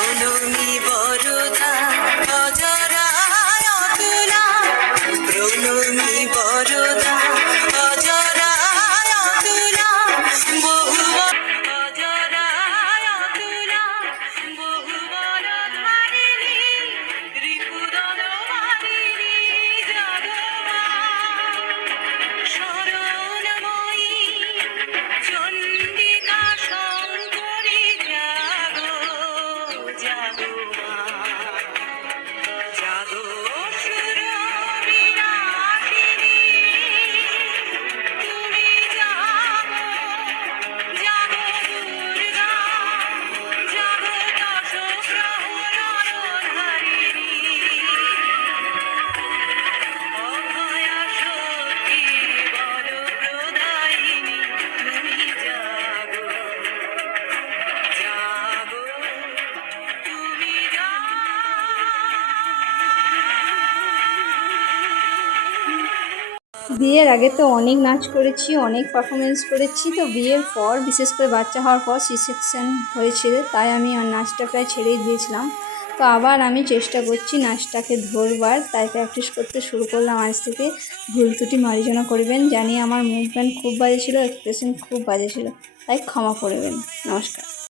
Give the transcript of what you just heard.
প্রণমী বরদা বিয়ের আগে তো অনেক নাচ করেছি, অনেক পারফরমেন্স করেছি। তো বিয়ের পর, বিশেষ করে বাচ্চা হওয়ার পর সি সেকশন হয়েছিল, তাই আমি নাচটা প্রায় ছেড়েই দিয়েছিলাম। তো আবার আমি চেষ্টা করছি নাচটাকে ধরবার, তাই প্র্যাকটিস করতে শুরু করলাম আজ থেকে। ভুল ত্রুটি মার্জনা করবেন জানি আমার মুভমেন্ট খুব বাজে ছিল এক্সপ্রেশন খুব বাজে ছিল। তাই ক্ষমা করবেন নমস্কার।